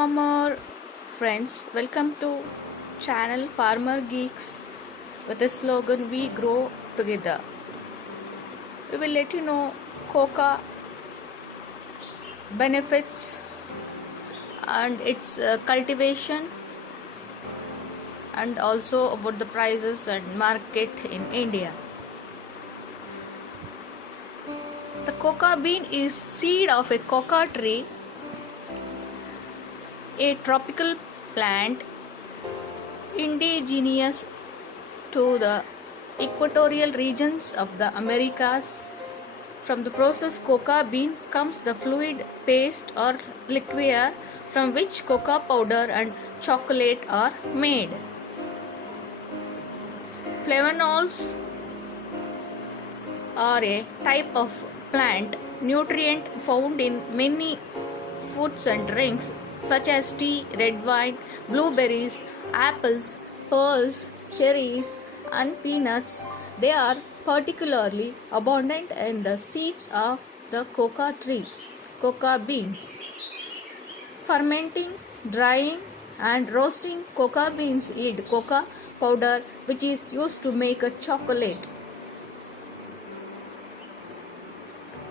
farmer friends, welcome to channel Farmer Geeks with the slogan We Grow Together. We will let you know coca benefits and its cultivation, and also about the prices and market in India. The coca bean is seed of a coca tree, a tropical plant indigenous to the equatorial regions of the Americas. From the processed coca bean comes the fluid paste or liqueur from which cocoa powder and chocolate are made. Flavonols are a type of plant nutrient found in many foods and drinks such as tea, red wine, blueberries, apples, pearls, cherries, and peanuts. They are particularly abundant in the seeds of the coca tree, coca beans. Fermenting, drying, and roasting coca beans yield cocoa powder, which is used to make a chocolate.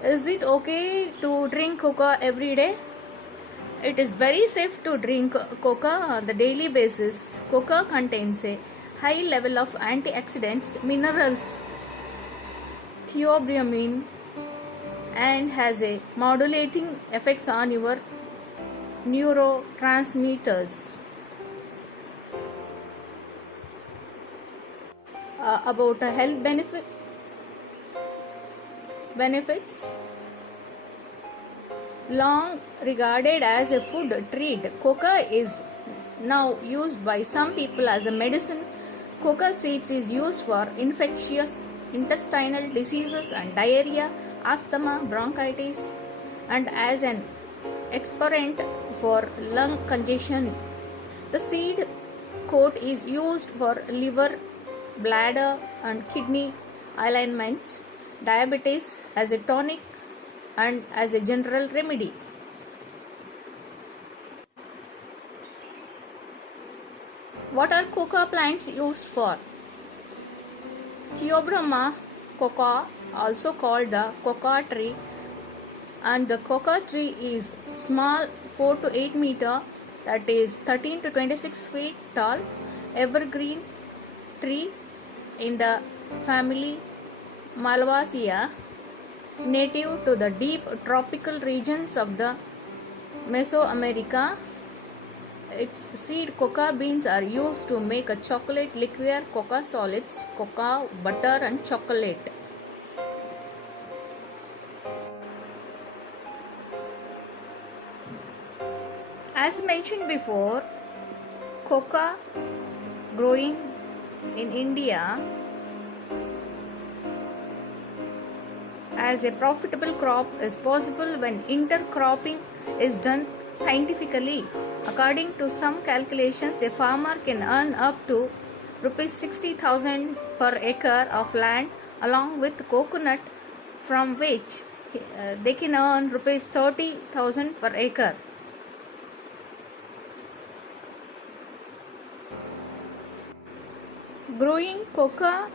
Is it okay to drink coca every day? It is very safe to drink coca on the daily basis. Coca contains a high level of antioxidants, minerals, theobromine, and has a modulating effects on your neurotransmitters. About health benefits. Long regarded as a food treat, coca is now used by some people as a medicine. Coca seeds is used for infectious intestinal diseases and diarrhea, asthma, bronchitis, and as an expectorant for lung congestion. The seed coat is used for liver, bladder, and kidney ailments, diabetes, as a tonic, and as a general remedy. What are coca plants used for? Theobroma coca, also called the coca tree, and the coca tree is small 4 to 8 meter, that is 13 to 26 feet tall, evergreen tree in the family Malvaceae, native to the deep tropical regions of the Mesoamerica. Its seed coca beans are used to make a chocolate liqueur, coca solids, cocoa butter, and chocolate. As mentioned before, coca growing in India as a profitable crop is possible when intercropping is done scientifically. According to some calculations, a farmer can earn up to Rs 60,000 per acre of land along with coconut, from which they can earn Rs 30,000 per acre. Growing coca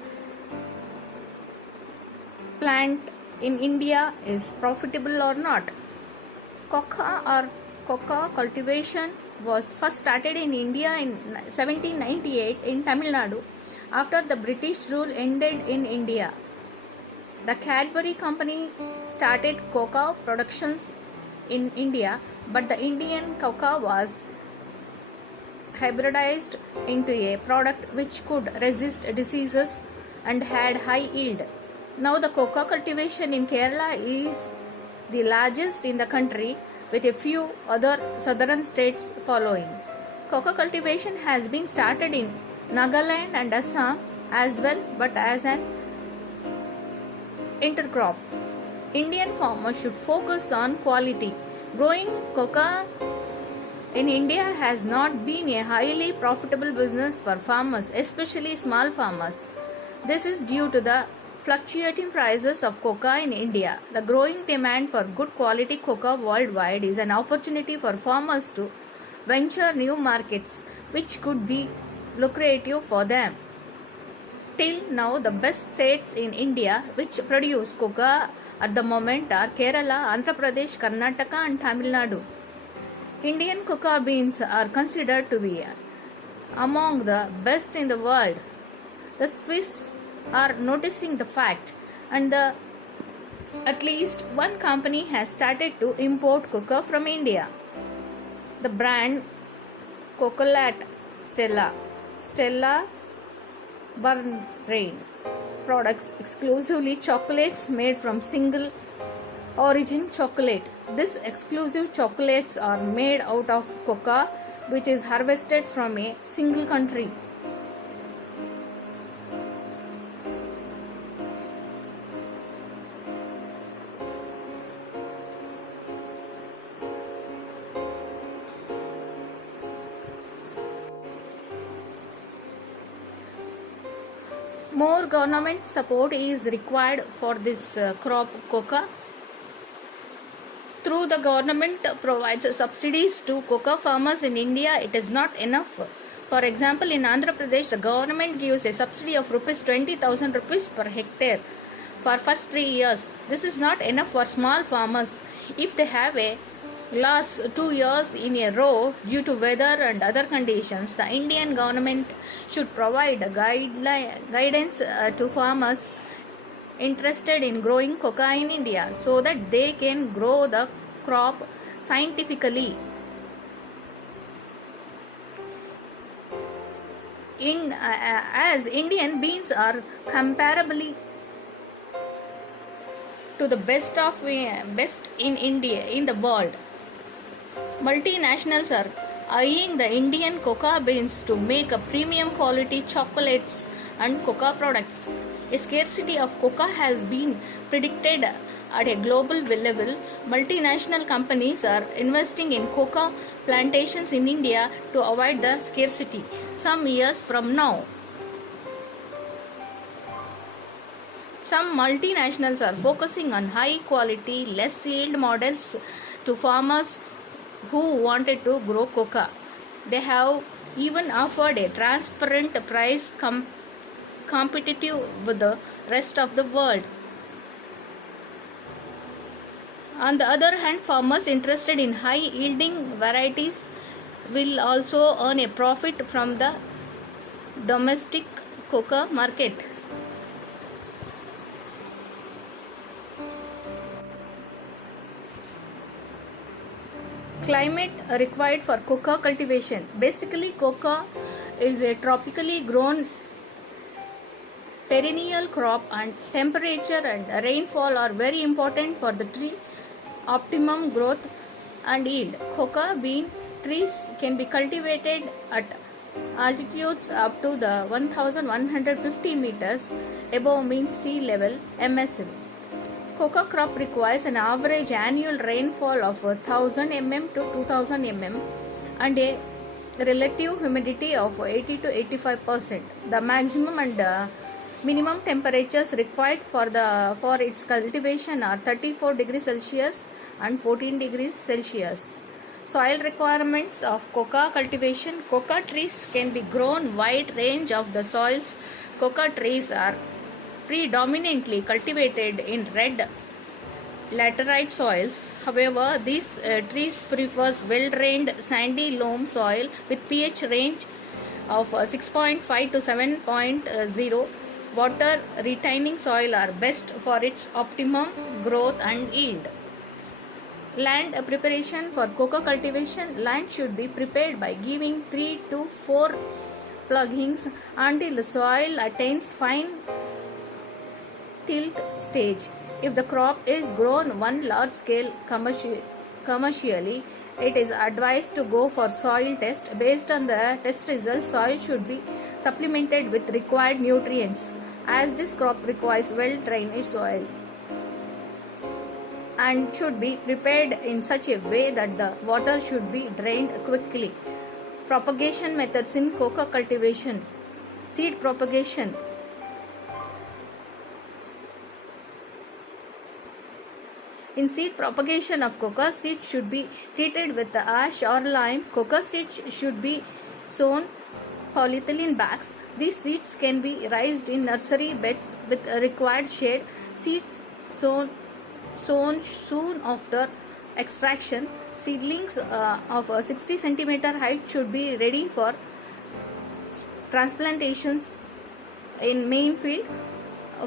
plant in India is profitable or not? Coca cultivation was first started in India in 1798 in Tamil Nadu after the British rule ended in India. The Cadbury company started cocoa productions in India, but the Indian cocoa was hybridized into a product which could resist diseases and had high yield. Now the coca cultivation in Kerala is the largest in the country, with a few other southern states following. Coca cultivation has been started in Nagaland and Assam as well, but as an intercrop. Indian farmers should focus on quality. Growing coca in India has not been a highly profitable business for farmers, especially small farmers. This is due to the fluctuating prices of coca in India. The growing demand for good quality coca worldwide is an opportunity for farmers to venture new markets which could be lucrative for them. Till now, the best states in India which produce cocoa at the moment are Kerala, Andhra Pradesh, Karnataka, and Tamil Nadu. Indian cocoa beans are considered to be among the best in the world. The Swiss are noticing the fact, and at least one company has started to import cocoa from India. The brand Cocolat Stella Burnbrain products exclusively chocolates made from single origin chocolate. These exclusive chocolates are made out of cocoa which is harvested from a single country. More government support is required for this crop cocoa. Through the government provides subsidies to cocoa farmers in India, it is not enough. For example, in Andhra Pradesh, the government gives a subsidy of rupees 20,000 rupees per hectare for first 3 years. This is not enough for small farmers. If they have a last 2 years in a row due to weather and other conditions, the Indian government should provide guidance to farmers interested in growing cocoa in India so that they can grow the crop scientifically. As Indian beans are comparably to the best in India in the world, multinationals are eyeing the Indian cocoa beans to make a premium quality chocolates and cocoa products. A scarcity of cocoa has been predicted at a global level. Multinational companies are investing in cocoa plantations in India to avoid the scarcity some years from now. Some multinationals are focusing on high quality, less yield models to farmers who wanted to grow cocoa. They have even offered a transparent price competitive with the rest of the world. On the other hand, farmers interested in high yielding varieties will also earn a profit from the domestic cocoa market. Climate required for cocoa cultivation. Basically, cocoa is a tropically grown perennial crop, and temperature and rainfall are very important for the tree optimum growth and yield. Cocoa bean trees can be cultivated at altitudes up to the 1150 meters above mean sea level (MSL). Cocoa crop requires an average annual rainfall of 1000 mm to 2000 mm and a relative humidity of 80 to 85%. The maximum and minimum temperatures required for its cultivation are 34 degrees Celsius and 14 degrees Celsius. Soil requirements of cocoa cultivation. Cocoa trees can be grown wide range of the soils. Cocoa trees are predominantly cultivated in red laterite soils. However, these trees prefers well-drained sandy loam soil with pH range of 6.5 to 7.0. Water retaining soil are best for its optimum growth and yield. Land preparation for cocoa cultivation. Land should be prepared by giving 3 to 4 plugins until the soil attains fine tilth stage. If the crop is grown on large scale commercially, it is advised to go for soil test. Based on the test results, soil should be supplemented with required nutrients, as this crop requires well drained soil and should be prepared in such a way that the water should be drained quickly. Propagation methods in cocoa cultivation. Seed propagation. In seed propagation of coca, seed should be treated with the ash or lime. Coca seeds should be sown polyethylene bags. These seeds can be raised in nursery beds with required shade. Seeds sown soon after extraction. Seedlings of a 60 centimeter height should be ready for transplantations in main field.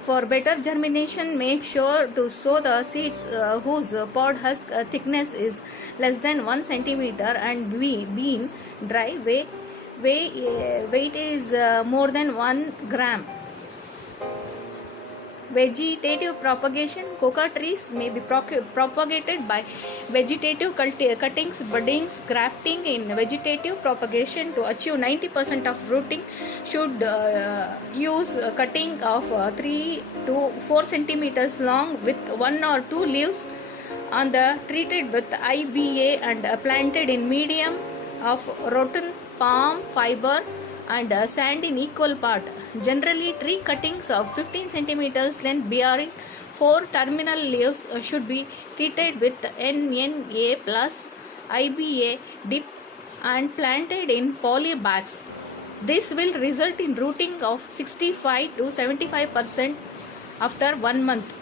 For better germination, make sure to sow the seeds whose pod husk thickness is less than 1 centimeter and bean dry weight is more than 1 gram. Vegetative propagation. Coca trees may be propagated by vegetative cuttings, buddings, grafting. In vegetative propagation, to achieve 90% of rooting, should use cutting of 3 to 4 centimeters long with 1 or 2 leaves on the treated with IBA and planted in medium of rotten palm fiber and sand in equal part. Generally, tree cuttings of 15 centimeters length bearing 4 terminal leaves should be treated with NNA plus IBA dip and planted in poly bags. This will result in rooting of 65 to 75% after 1 month.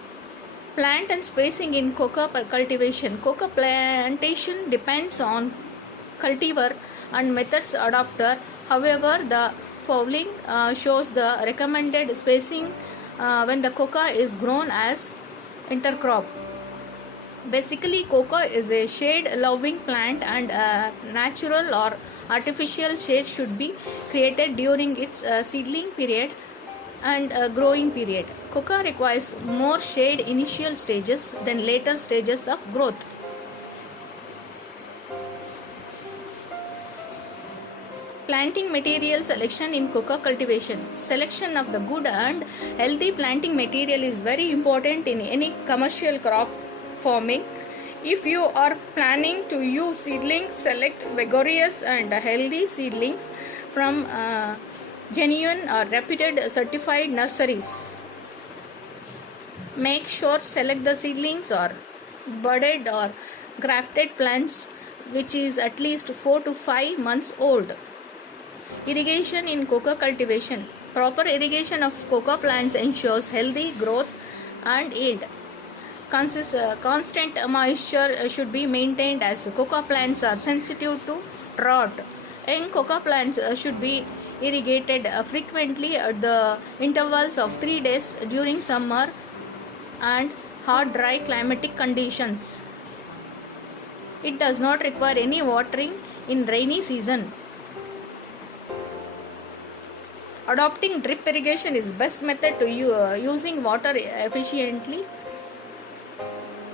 Plant and spacing in coca cultivation. Coca plantation depends on cultivar and methods adopted. However, the following shows the recommended spacing when the coca is grown as intercrop. Basically, coca is a shade-loving plant and natural or artificial shade should be created during its seedling period and growing period. Coca requires more shade initial stages than later stages of growth. Planting material selection in coca cultivation. Selection of the good and healthy planting material is very important in any commercial crop farming. If you are planning to use seedlings, select vigorous and healthy seedlings from genuine or reputed certified nurseries. Make sure select the seedlings or budded or grafted plants which is at least 4 to 5 months old. Irrigation in coca cultivation. Proper irrigation of coca plants ensures healthy growth and yield. Constant moisture should be maintained as coca plants are sensitive to drought. Young coca plants should be irrigated frequently at the intervals of 3 days during summer and hot dry climatic conditions. It does not require any watering in rainy season. Adopting drip irrigation is best method to using water efficiently.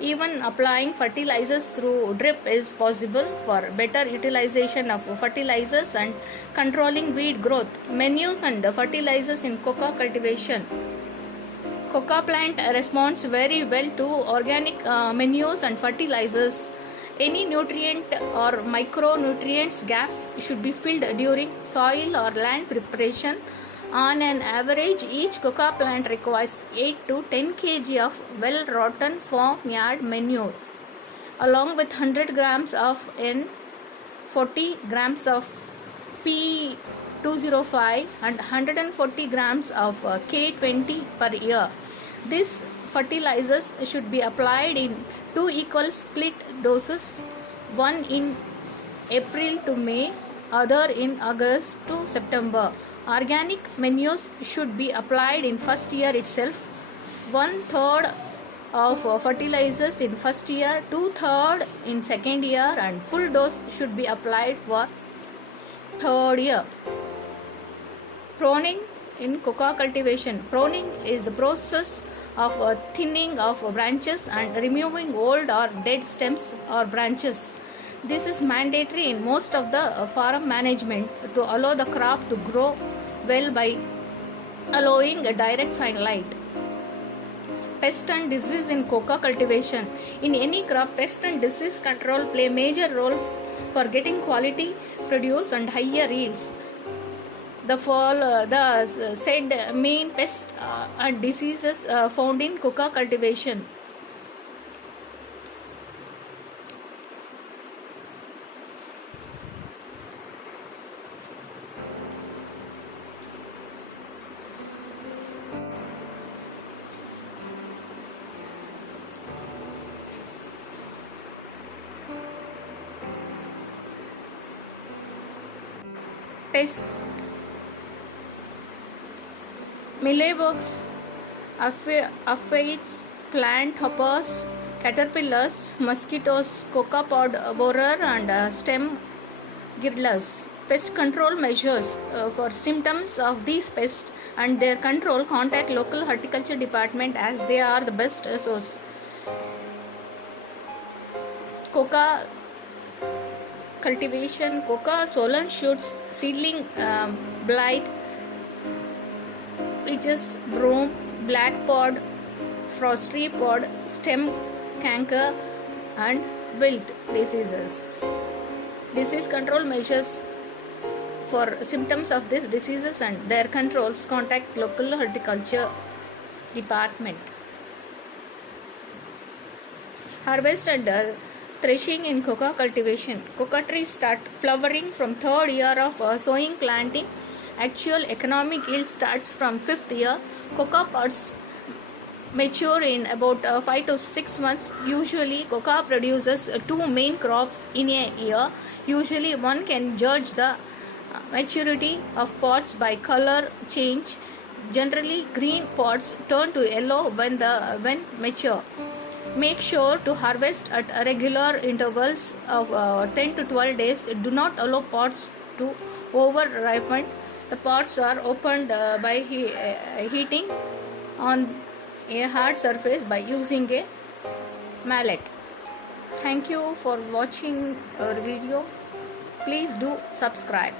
Even applying fertilizers through drip is possible for better utilization of fertilizers and controlling weed growth. Manures and fertilizers in coca cultivation. Coca plant responds very well to organic manures and fertilizers. Any nutrient or micronutrients gaps should be filled during soil or land preparation. On an average, each coca plant requires 8 to 10 kg of well-rotten farmyard manure, along with 100 grams of N, 40 grams of P205 and 140 grams of K20 per year. These fertilizers should be applied in 2 equal split doses, one in April to May, other in August to September. Organic manures should be applied in first year itself. 1/3 of fertilizers in first year, 2/3 in second year, and full dose should be applied for third year. Pruning in coca cultivation. Pruning is the process of thinning of branches and removing old or dead stems or branches. This is mandatory in most of the farm management to allow the crop to grow well by allowing a direct sunlight. Pest and disease in coca cultivation. In any crop, pest and disease control play a major role for getting quality produce and higher yields. The said main pests and diseases found in coca cultivation. pests, mealybugs, aphids, plant hoppers, caterpillars, mosquitoes, coca pod borer, and stem girdlers. Pest control measures. For symptoms of these pests and their control, contact local horticulture department as they are the best source. Coca cultivation. Coca swollen shoots, seedling blight, peaches, broom, black pod, frosty pod, stem canker, and wilt diseases. Disease control measures. For symptoms of these diseases and their controls, contact local horticulture department. Harvest and threshing in coca cultivation. Coca trees start flowering from third year of sowing planting. Actual economic yield starts from fifth year. Coca pods mature in about 5 to 6 months. Usually, coca produces two main crops in a year. Usually, one can judge the maturity of pods by color change. Generally, green pods turn to yellow when mature. Make sure to harvest at regular intervals of 10 to 12 days. Do not allow pods to over ripen. The pods are opened by heating on a hard surface by using a mallet. Thank you for watching our video. Please do subscribe.